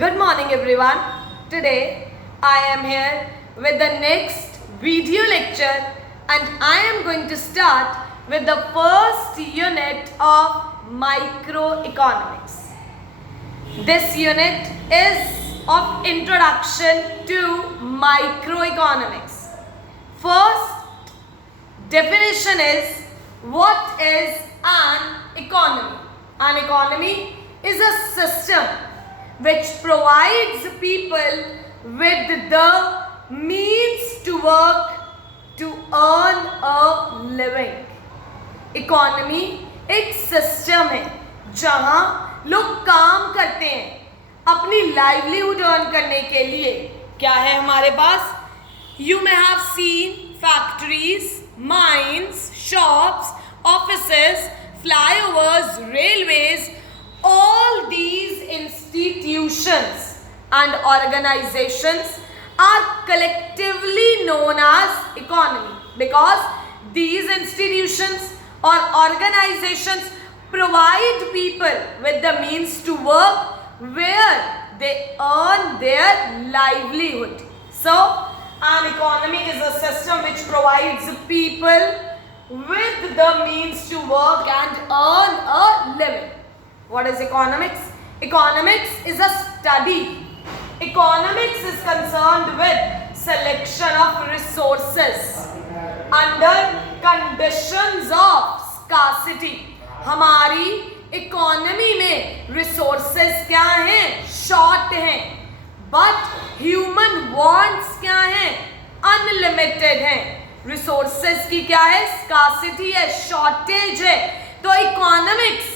Good morning everyone. Today I am here with the next video lecture and I am going to start with the first unit of microeconomics. This unit is of introduction to microeconomics. First definition is, what is an economy? An economy is a system which provides people with the means to work to earn a living. Economy एक system है जहां लोग काम करते हैं अपनी livelihood earn करने के लिए. क्या है हमारे पास? You may have seen factories, mines, shops, offices, flyovers, railways. All these institutions and organizations are collectively known as economy because these institutions or organizations provide people with the means to work where they earn their livelihood. So, an economy is a system which provides people with the means to work and earn a living. What is economics? Economics is a study. Economics is concerned with selection of resources under conditions of scarcity. हमारी economy में resources क्या हैं? Short हैं. But human wants क्या हैं? Unlimited हैं. Resources की क्या है? स्कार्सिटी है, शॉर्टेज है. तो इकोनॉमिक्स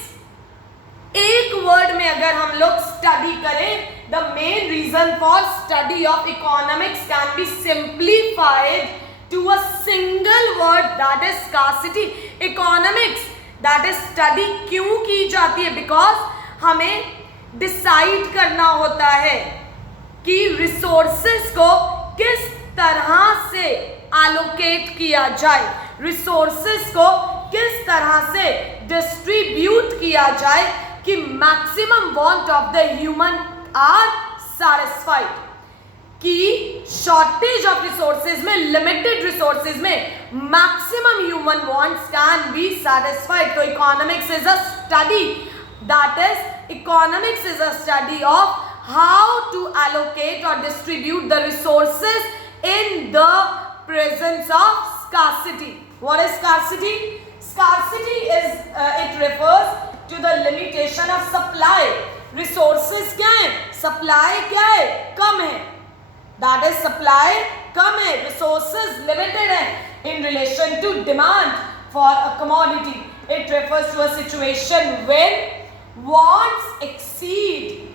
एक वर्ड में अगर हम लोग स्टडी करें, the main reason for study of economics can be simplified to a single word, that is scarcity. Economics that is study क्यों की जाती है? बिकॉज हमें डिसाइड करना होता है कि रिसोर्सेस को किस तरह से एलोकेट किया जाए, रिसोर्सेस को किस तरह से डिस्ट्रीब्यूट किया जाए कि maximum want of the human are satisfied. कि शॉर्टेज ऑफ रिसोर्सेज में, लिमिटेड रिसोर्सेज में maximum human wants can be satisfied. तो economics is a study, that is economics is a study of how to allocate और distribute the resources in the presence of scarcity. What is scarcity? Scarcity is it refers to the limitation of supply. Resources क्या है? Supply क्या है? कम है. That is supply कम है. Resources limited है in relation to demand for a commodity. It refers to a situation when wants exceed.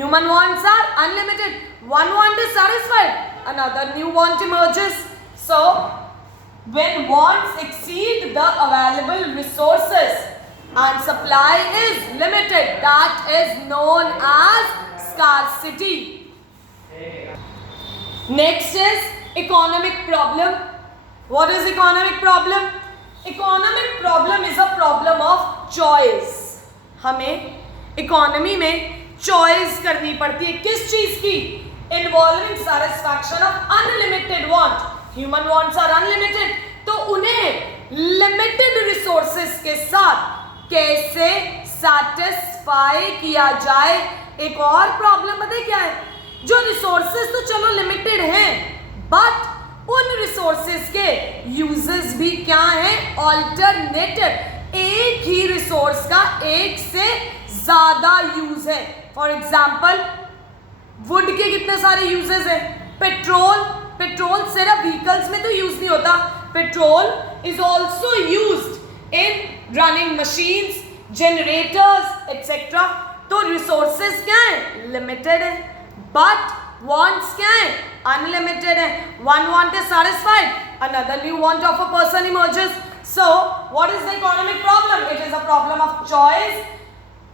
Human wants are unlimited. One want is satisfied, another new want emerges. So, when wants exceed the available resources and supply is limited, that is known as scarcity. Next is economic problem. What is economic problem? Economic problem is a problem of choice. हमें economy में choice करनी पड़ती है. किस चीज की? Involving satisfaction of unlimited want. Human wants are unlimited. तो उन्हें limited resources के साथ कैसे satisfy किया जाए? एक और प्रॉब्लम पता है क्या है? जो resources तो चलो limited हैं, but उन resources के uses भी क्या हैं? Alternative. एक ही resource का एक से ज्यादा यूज है. फॉर एग्जाम्पल, वुड के कितने सारे यूजेस हैं? पेट्रोल सिर्फ व्हीकल्स में तो यूज नहीं होता. Petrol is also used in running machines, generators etcetera. तो रिसोर्सेज क्या है? लिमिटेड है. बट वांट्स क्या है? अनलिमिटेड है. One want is satisfied, another new want of a person emerges. So what is the economic problem? It is a problem of choice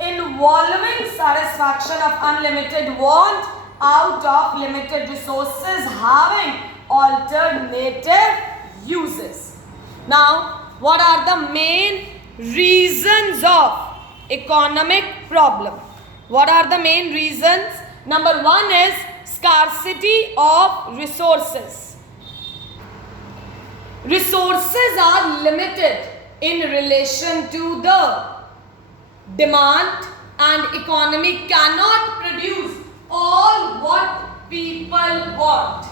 involving satisfaction of unlimited want out of limited resources having alternative uses. Now, what are the main reasons of economic problem? What are the main reasons Number 1 is scarcity of resources. Resources are limited in relation to the demand, and economy cannot produce all what people want.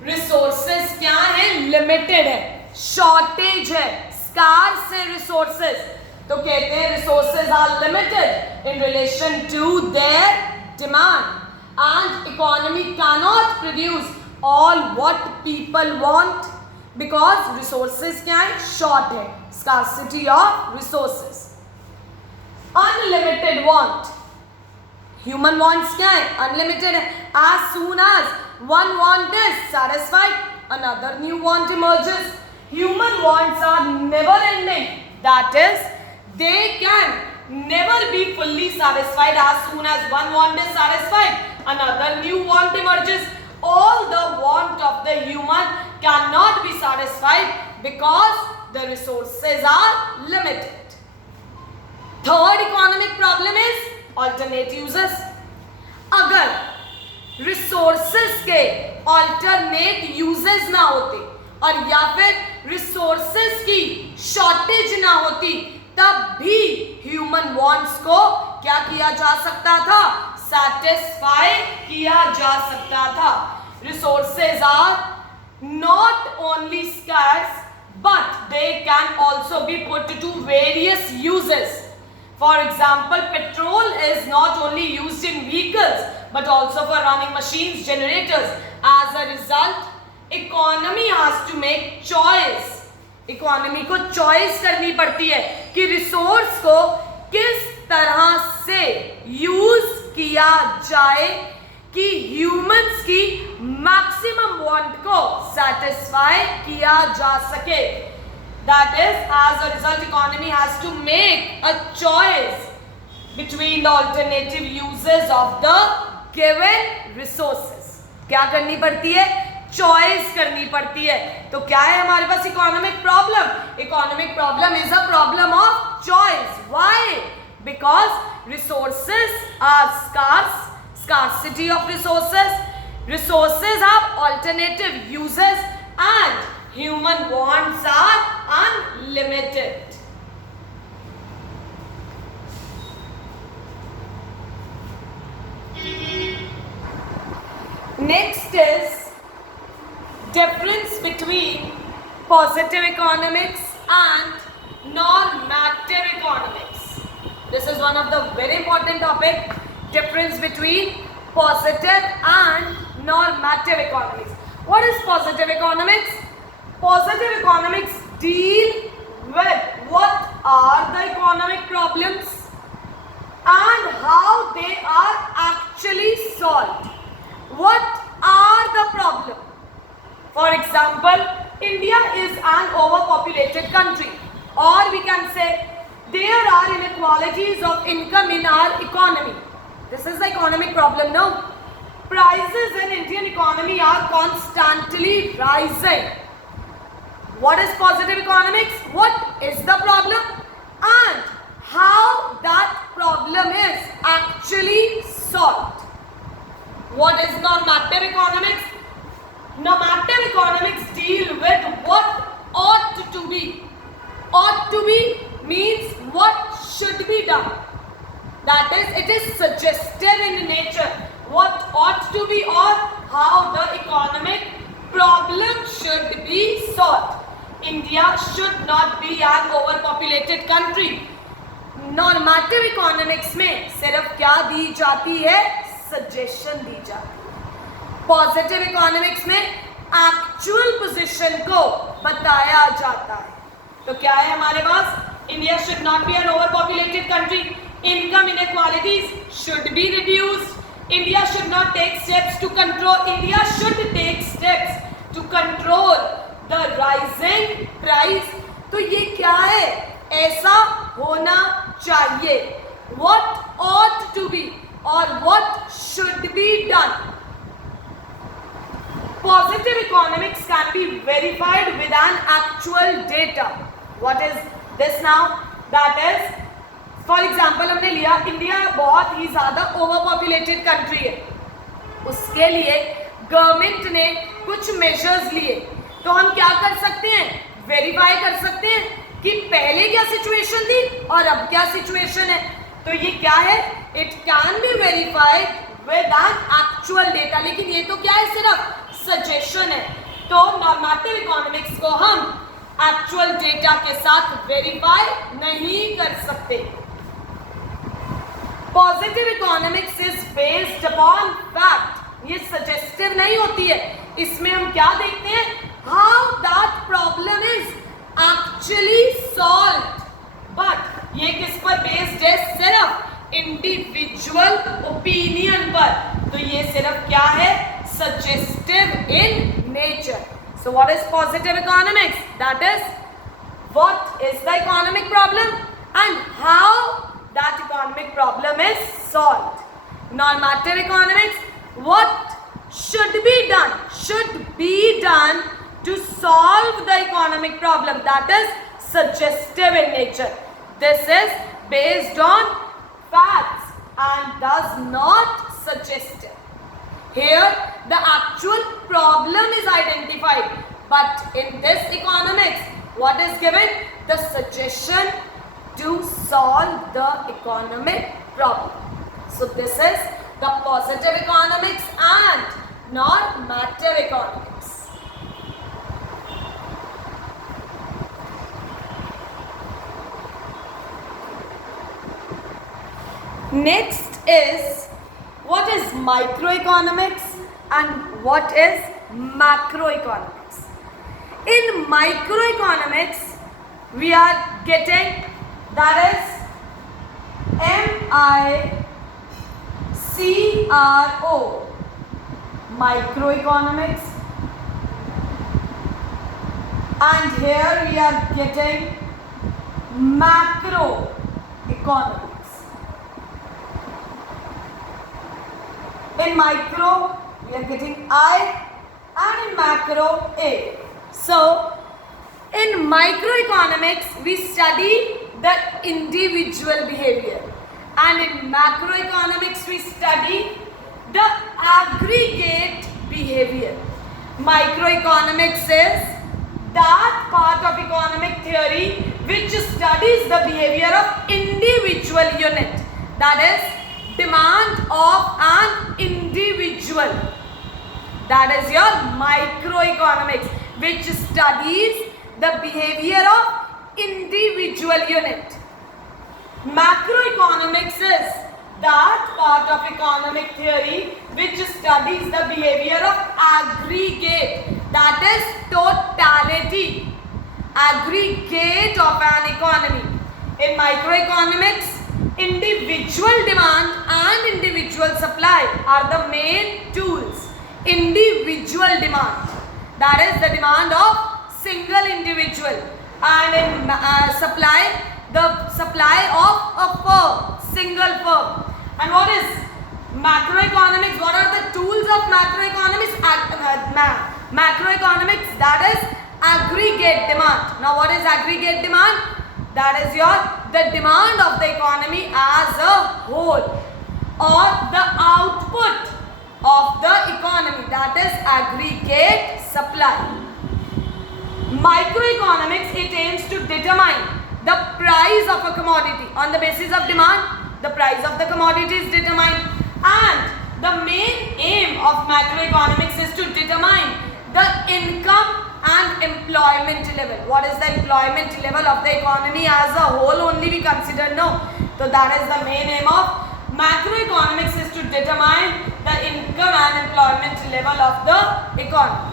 Resources क्या है? Limited है, shortage है, scarce है resources. तो कहते हैं resources are limited in relation to their demand, and economy cannot produce all what people want because resources क्या है? Short है, scarcity of resources. Unlimited want. Human wants क्या है? Unlimited है. As soon as one want is satisfied, another new want emerges. Human wants are never ending. That is, they can never be fully satisfied. As soon as one want is satisfied, another new want emerges. All the want of the human cannot be satisfied because the resources are limited. Third economic problem is alternate uses. अगर resources के alternate uses ना होते और या फिर resources की shortage ना होती, तब भी human wants को क्या किया जा सकता था? Satisfy किया जा सकता था. Resources are not only scarce, but they can also be put to various uses. For example, petrol is not only used in vehicles but also for running machines, generators. As a result, economy has to make choice. Economy को choice करनी पड़ती है कि resource को किस तरह से use किया जाए कि humans की maximum want को satisfy किया जा सके. That is, as a result, economy has to make a choice between the alternative uses of the given resources. क्या करनी पड़ती है? Choice करनी पड़ती है. तो क्या है हमारे पास economic problem? Economic problem is a problem of choice. Why? Because resources are scarce. Scarcity of resources. Resources have alternative uses, and human wants are unlimited. Next is difference between positive economics and normative economics. This is one of the very important topic. Difference between positive and normative economics. What is positive economics? Positive economics deal with what are the economic problems and how they are actually solved. What are the problems? For example, India is an overpopulated country, or we can say there are inequalities of income in our economy. This is the economic problem, no? Prices in Indian economy are constantly rising. What is positive economics? What is the problem? And how that problem is actually solved. What is normative economics? Normative economics deal with what ought to be. Ought to be means what should be done. That is, it is suggestive in nature. What ought to be or how the economic problem should be solved. India should not be an overpopulated country. Normative economics में सिर्फ क्या दी जाती है? Suggestion दी जाती है. Positive economics में actual position को बताया जाता है. तो क्या है हमारे पास? India should not be an overpopulated country. Income inequalities should be reduced. India should not take steps to control. India should take steps to control the rising price. तो ये क्या है? ऐसा होना चाहिए. What ought to be or what should be done. Positive economics can be verified with an actual data. What is this now? That is, for example हमने लिया India बहुत ही ज़्यादा ओवर पॉपुलेटेड कंट्री है, उसके लिए गवर्नमेंट ने कुछ measures लिए, तो हम क्या कर सकते हैं, वेरीफाई कर सकते हैं कि पहले क्या सिचुएशन थी और अब क्या सिचुएशन है। तो ये क्या है, it can be verified with an actual data, लेकिन ये तो क्या है, सिर्फ सजेशन है। तो नॉर्मेटिव इकोनॉमिक्स को हम एक्चुअल डेटा के साथ वेरीफाई नहीं कर सकते। Positive economics is based upon fact, ये सजेस्टिव नहीं होती है। इसमें हम क्या देखते हैं, how that problem is actually solved. But ये किस पर बेस्ड है, सिर्फ इंडिविजुअल ओपिनियन पर। तो ये सिर्फ क्या है, suggestive in nature. So what is positive economics, that is what is the economic problem and how that economic problem is solved. Normative economics, what should be done to solve the economic problem, that is suggestive in nature. This is based on facts and does not suggestive. Here the actual problem is identified, but in this economics what is given, the suggestion to solve the economic problem. So this is the positive economics and normative economics. Next is what is microeconomics and what is macroeconomics. In microeconomics we are getting, that is MICRO, microeconomics, and here we are getting macroeconomics. In micro we are getting I and in macro A. So in microeconomics we study the individual behavior, and in macroeconomics we study the aggregate behavior. Microeconomics is that part of economic theory which studies the behavior of individual unit, that is demand of an individual. That is your microeconomics, which studies the behavior of individual unit. Macroeconomics is that part of economic theory which studies the behavior of aggregate, that is totality, aggregate of an economy. In microeconomics, individual demand and individual supply are the main tools. Individual demand, that is the demand of single individual, and in supply, the supply of a firm, single firm. And what is macroeconomics? What are the tools of macroeconomics? Macroeconomics, that is aggregate demand. Now what is aggregate demand? That is the demand of the economy as a whole, or the output of the economy, that is aggregate supply. Microeconomics, it aims to determine the price of a commodity. On the basis of demand, the price of the commodity is determined, and the main aim of macroeconomics is to determine the income and employment level. What is the employment level of the economy as a whole only we consider? No. So that is the main aim of macroeconomics, is to determine the income and employment level of the economy.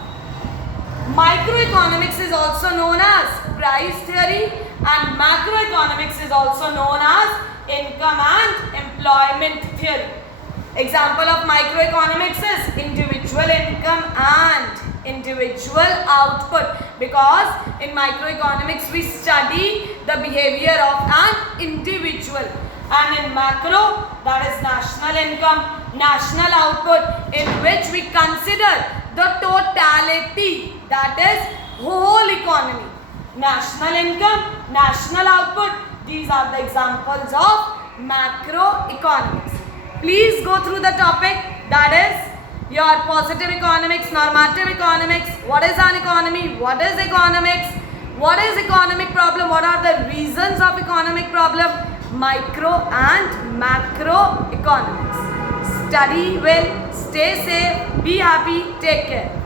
Microeconomics is also known as price theory, and macroeconomics is also known as income and employment theory. Example of microeconomics is individual income and individual output, because in microeconomics we study the behavior of an individual, and in macro, that is national income, national output, in which we consider the totality, that is whole economy. National income, national output, These are the examples of macroeconomics. Please go through the topic, that is your positive economics, normative economics, what is an economy, what is economics, what is economic problem, what are the reasons of economic problem, micro and macro economics. Study well, stay safe, be happy, take care.